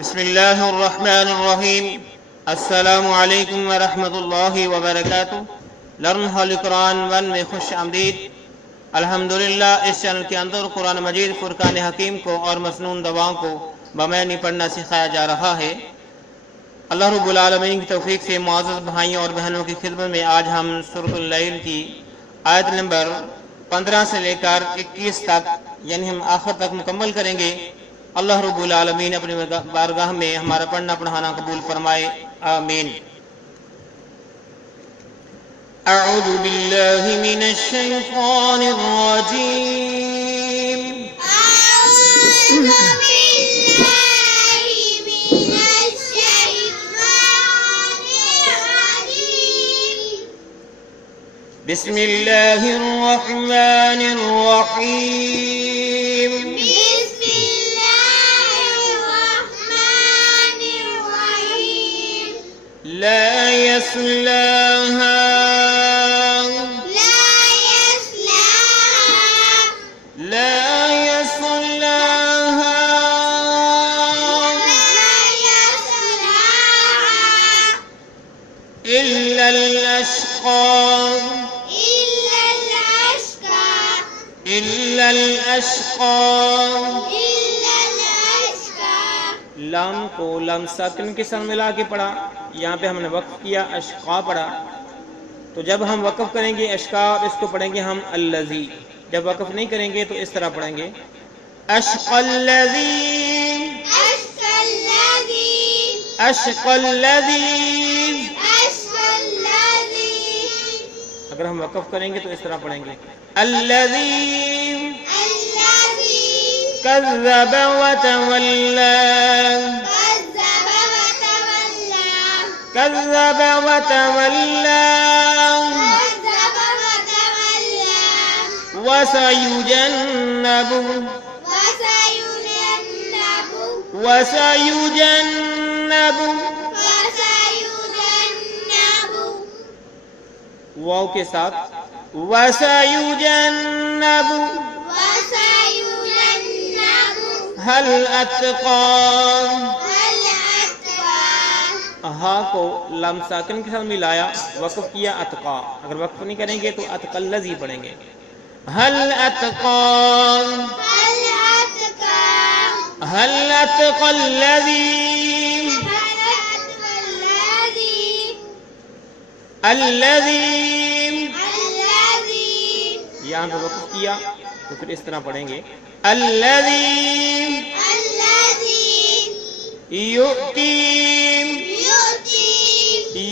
बिस्मिल्लाहिर्रहमानिर्रहीम। अस्सलामु अलैकुम व रहमतुल्लाहि व बरकातुहू। लर्न होली कुरान वन में खुश आमदीद। अल्हम्दुलिल्लाह, इस चैनल के अंदर कुरान मजीद फुरकान हकीम को और मसनून दवाओं को बमैनी पढ़ना सिखाया जा रहा है। अल्लाह रब्बुल आलमीन की तौफीक से मुअज़्ज़ज़ भाइयों और बहनों की खिदमत में आज हम सूरतुल लैल की आयत नंबर 15 से लेकर 21 तक यानी हम आखिर तक मुकम्मल करेंगे। अल्लाह रब्बुल आलमीन अपनी बारगाह में हमारा पढ़ना पढ़ाना कबूल फरमाए, आमीन। अऊज़ु बिल्लाहि मिनश शैतानिर रजीम। बिस्मिल्लाहिर रहमानिर रहीम। ला यस्लाहा इल्लल अश्क़ा। लाम को लाम साकिन के साथ मिला के पढ़ा। यहाँ पे हमने वक्फ किया, अश्क़ा पढ़ा। तो जब हम वक्फ करेंगे अश्क़ा, इसको पढ़ेंगे हम अल्लज़ी। जब वक्फ नहीं करेंगे तो इस तरह पढ़ेंगे अश्क़ल्लज़ी, अश्क़ल्लज़ी। अगर हम वक्फ करेंगे तो इस तरह पढ़ेंगे अल्लज़ी कज़्ज़ब व तवल्ला, कज़्ज़ब व तवल्ला व सयुजन्नबुहु वाव के साथ वसयुजन्नबु हल अत्क़ा। हा को लम साकिन के साथ मिलाया, वक्फ किया अत्क़ा। अगर वक्फ नहीं करेंगे तो अत्क़ल्लज़ी पढ़ेंगे हल अत्क़ा, हल अत्क़ल्लज़ी अल्लज़ी। यहाँ पे वक्फ किया तो फिर इस तरह पढ़ेंगे अल्लज़ी युअती,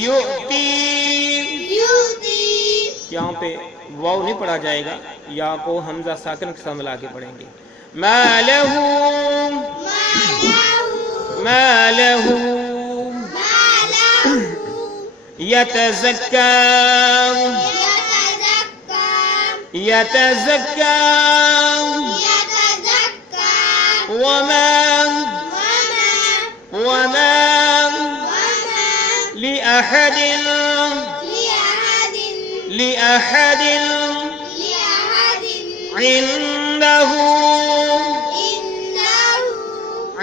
युअती। यहाँ पे वाव नहीं पढ़ा जाएगा, या को हमजा साकिन के साथ मिला के पढ़ेंगे मालहू, मालहू यतज़क्का, यतज़क्का वमा लिअहदिन, लिअहदिन इंदहु,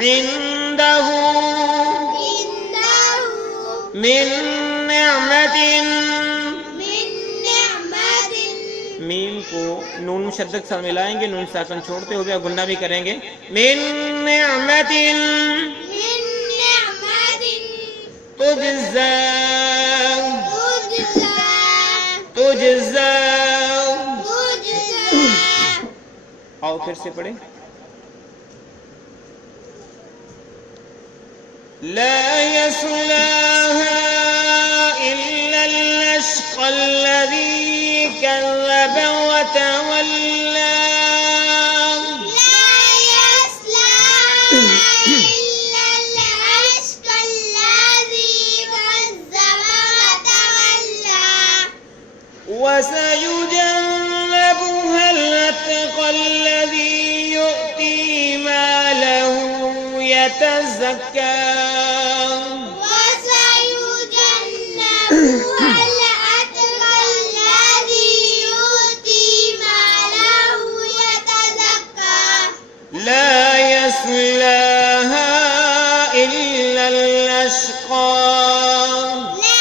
इंदहु मिन निअमतिन। मीम को नून मुशद्दद से मिलाएंगे, नून साकिन छोड़ते हुए गुन्ना भी करेंगे मिन निअमतिन तुजज़ा, तुजज़ा। आओ फिर से पढ़े ला यस्लाहा इल्लल अश्क़ल्लज़ी कज़्ज़ब व तवल्ला। वसयुजन्नबुहा अल-अत्क़ा अल्लज़ी युअती मालहु यतज़क्का। لا يصلاها إلا الأشقى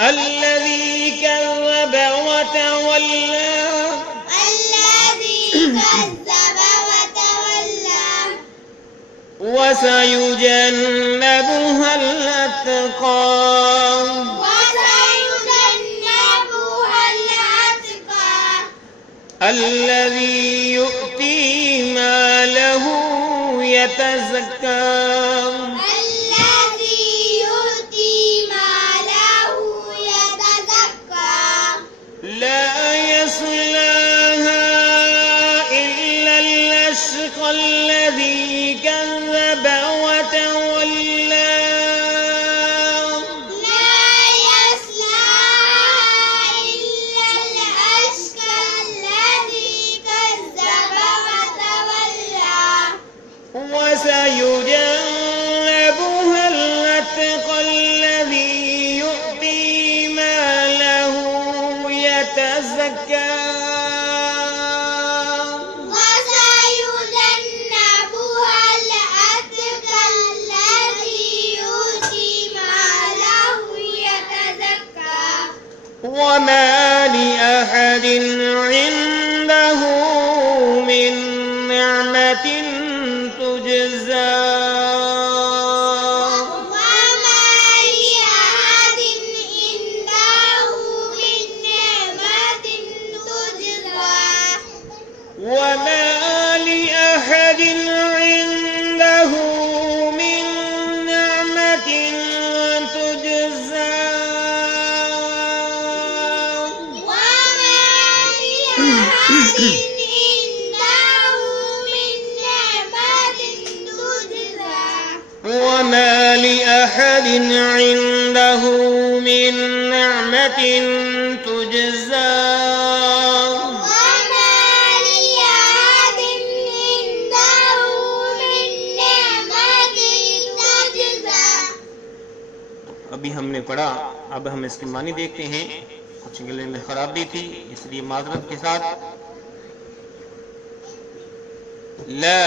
الذي كذب وتولى وسيجنبها الأتقى الذي يؤتي ماله يتزكى لا يصلاها إلا الأشقى الذي كذب وتولى وسيجنبها الأتقى الذي يؤتي ماله يتزكى وما لأحد عنده من نعمة تجزى وما لأحد عنده من نعمة تجزى وما لأحد عنده من نعمة تجزى अभी हमने पढ़ा, अब हम इसकी मानी देखते हैं। कुछ गले में खराबी थी इसलिए माजरत के साथ। ला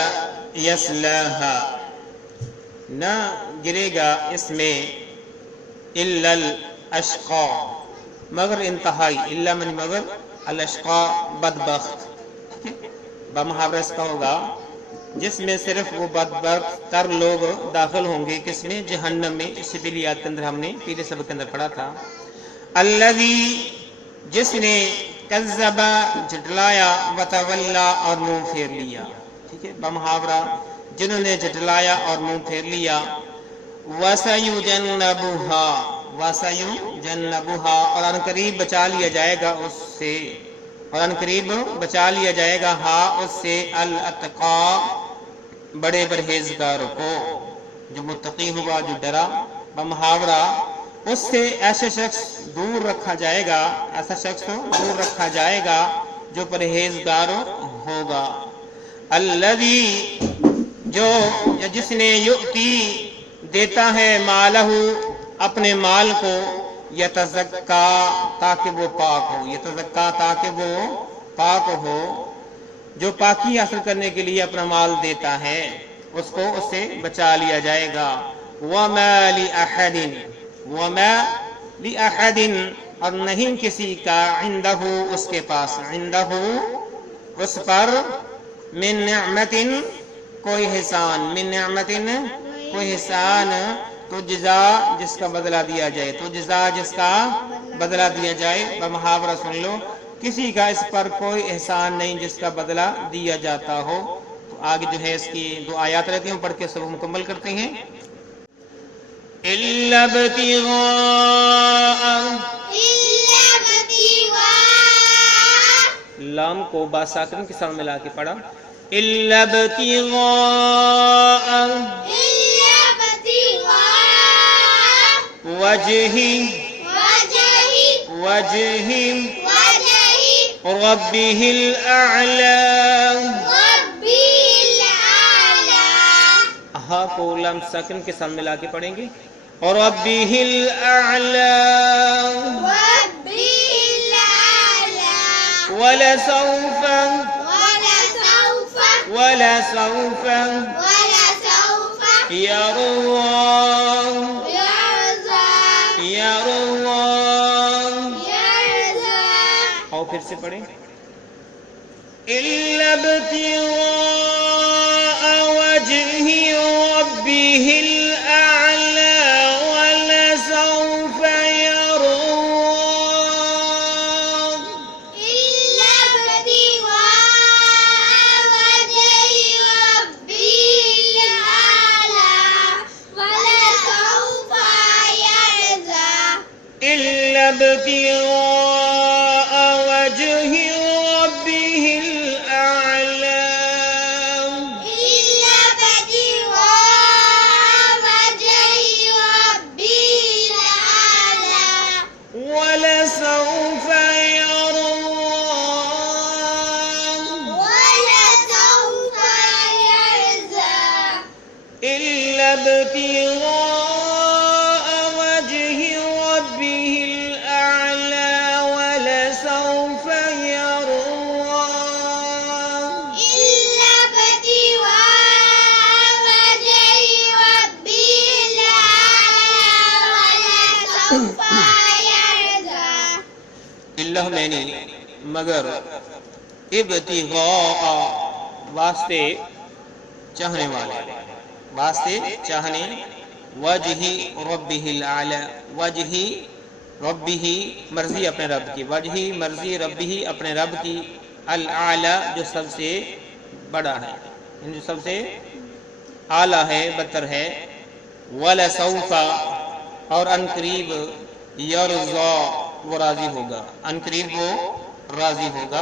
यस्लाहा, ना गिरेगा इसमें इल्लल अशक़ा, मगर इंतहाई, इल्ला मन मगर, अल अशक़ा बदबख्त, बमुहावरा इसका होगा जिसमें सिर्फ वो बदबख्त तर लोग दाखिल होंगे, किसमें? जहन्नम में। इससे पहले याद के अंदर हमने पहले सबक के अंदर पढ़ा था। अल्लज़ी, जिसने, कज़्ज़बा, झुठलाया, वतवल्ला, और मुंह फेर लिया। ठीक है, बमुहावरा जिन्होंने झुठलाया और मुंह फेर लिया। वसयुजन्नबुहा, वसयुजन्नबुहा, और अनकरीब बचा लिया जाएगा उससे, और अनकरीब बचा लिया जाएगा हा उससे, अल अतका, बड़े परहेजगार को, जो मुत्तकी हुआ, जो डरा। बमुहावरा उससे ऐसे शख्स दूर रखा जाएगा, ऐसा शख्स दूर रखा जाएगा जो परहेजगार होगा। अल्लज़ी, जो या जिसने, युती, देता है, मालहू, अपने माल को, यतज़क्का, ताकि वो पाक हो, यतज़क्का, ताकि वो पाक हो। जो पाकी हासिल करने के लिए अपना माल देता है उसको, उससे बचा लिया जाएगा। वमा लिअहदिन, वमा लिअहदिन, और नहीं किसी का, इंदहू, उसके पास, इंदहू, उस पर, मिन निअमतिन, कोई एहसान, मिन निअमतिन, कोई एहसान, तुजज़ा, जिसका बदला दिया जाए, तुजज़ा, जिसका बदला दिया जाए। बमुहावरा सुन लो, किसी का इस पर कोई एहसान नहीं जिसका बदला दिया जाता हो। तो आगे जो है इसकी दो आयत रहती हैं, पढ़ के सब मुकम्मल करते हैं। इल्ला बतिगा, लाम को बासाकिन के साथ मिला के पढ़ा। इल्ला बतिगा, वजही रब्बिहिल अअला, हा को लाम साकिन के साथ मिला के पढ़ेंगे। और रब्बिहिल अअला, वलसौफ वलसौफ यरुल्लाह यरुल्लाह। और फिर से पढ़ें, इल्ला इब्तिग़ाअ वजहि रब्बिहिल अअला वलसौफ यरुल्लाह। इल्ला इब्तिग़ाअ वजहि रब्बिहिल अअला वलसौफ यरज़ा। इल्ला इब्तिग़ाअ वजहि रब्बिहिल अअला। इल्ला इब्तिग़ाअ वजहि रब्बिहिल अअला वलसौफ यरुल्लाह। वलसौफ यरज़ा। इल्ला इब्तिग़ाअ वजहि रब्बिहिल अअला वलसौफ यरुल्लाह। इल्ला इब्तिग़ाअ वजहि रब्बिहिल अअला वलसौफ यरज़ा। इल्ला में नहीं मगर इब्तिग़ाअ वास्ते चाहने वाले, वास्ते चाहने, वजही रब्बिहिल आला, वजही रब्बिही मर्जी अपने रब की, वजही मर्जी रब्बिही अपने रब की, अल आला जो सबसे बड़ा है, जो सबसे आला है, बदतर है, वलसौफा और अनकरीब यरज़ा वो राजी होगा, अनकरीब वो राजी होगा।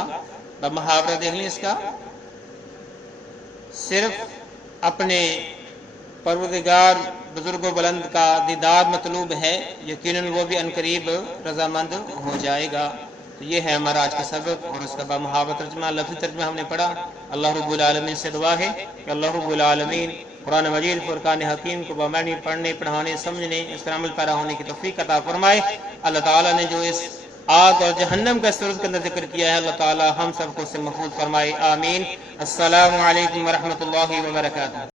अब मुहावरा देख लें इसका, सिर्फ अपने परवरदिगार बुजुर्ग बुलंद का दीदार मतलूब है, यकीनन वो भी अनकरीब रजामंद हो जाएगा। तो ये है हमारा आज का सबक और उसका बामुहावरा तर्जमा, लफ्ज़ी तर्जमा हमने पढ़ा। अल्लाह रब्बुल आलमीन से दुआ है कि अल्लाह रब्बुल आलमीन कुरान मजीद फुरकान हकीम को बमानी पढ़ने, पढ़ाने, समझने, इस पर अमल पैरा होने की तौफीक अता फरमाए। अल्लाह ताला ने जो इस आग और जहन्नम का सूरत के अंदर जिक्र किया है, अल्लाह ताला हम सबको उससे महफूज फरमाए, आमीन। अस्सलामु अलैकुम व रहमतुल्लाहि व बरकातुहू।